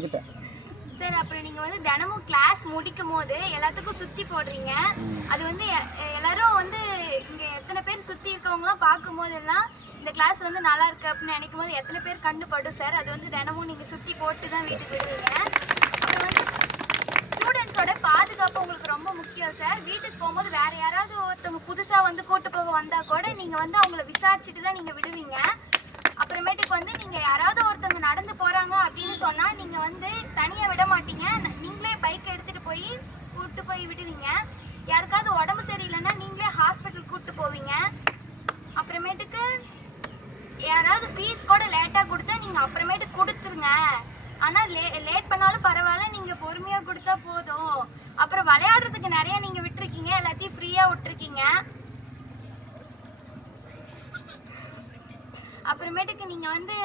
கிட்ட. சார் அப்புறம் நீங்க வந்து தினமும் கிளாஸ் முடிக்கும் போது எல்லாத்துக்கும் சுத்தி போடுறீங்க. அது வந்து எல்லாரும் வந்து இங்க எத்தனை பேர் சுத்தி இருக்கவங்கலாம் பார்க்கும் போதெல்லாம் இந்த கிளாஸ் வந்து நல்லா இருக்கு அப்படின்னு நினைக்கும் போது எத்தனை பேர் கண்ணு படும் சார். அது வந்து தினமும் நீங்க சுத்தி போட்டு தான் வீட்டுக்கு விடுவீங்க. அப்புறம் வந்து ஸ்டூடெண்ட்ஸோட பாதுகாப்பு உங்களுக்கு ரொம்ப முக்கியம் சார். வீட்டுக்கு போகும்போது வேற யாராவது ஒருத்தவங்க புதுசா வந்து கூட்டு போக வந்தா கூட நீங்க வந்து அவங்கள விசாரிச்சுட்டு தான் நீங்க விடுவீங்க. அப்புறமேட்டுக்கு வந்து நீங்க யாராவது ஒருத்தவங்க நடந்து போறாங்க அப்படின்னு சொன்னா நீங்க வந்து தனியா விட மாட்டீங்க. நீங்களே பைக் எடுத்துட்டு போய் கூட்டு போய் விடுவீங்க. யாருக்காவது உடம்பு சரியில்லைன்னா நீங்களே ஹாஸ்பிட்டல் கூட்டு போவீங்க. அப்புறமேட்டுக்கு யாராவது ஃபீஸ் கூட லேட்டா கொடுத்தா நீங்க அப்புறமேட்டு கொடுத்துருங்க. ஆனா லேட் பண்ணாலும் பரவாயில்ல, நீங்க பொறுமையா கொடுத்தா போதும். அப்புறம் விளையாடுறதுக்கு நிறைய நீங்க விட்டுருக்கீங்க, எல்லாத்தையும் ஃப்ரீயா விட்டுருக்கீங்க. அப்புறமேட்டுக்கு நீங்க வந்து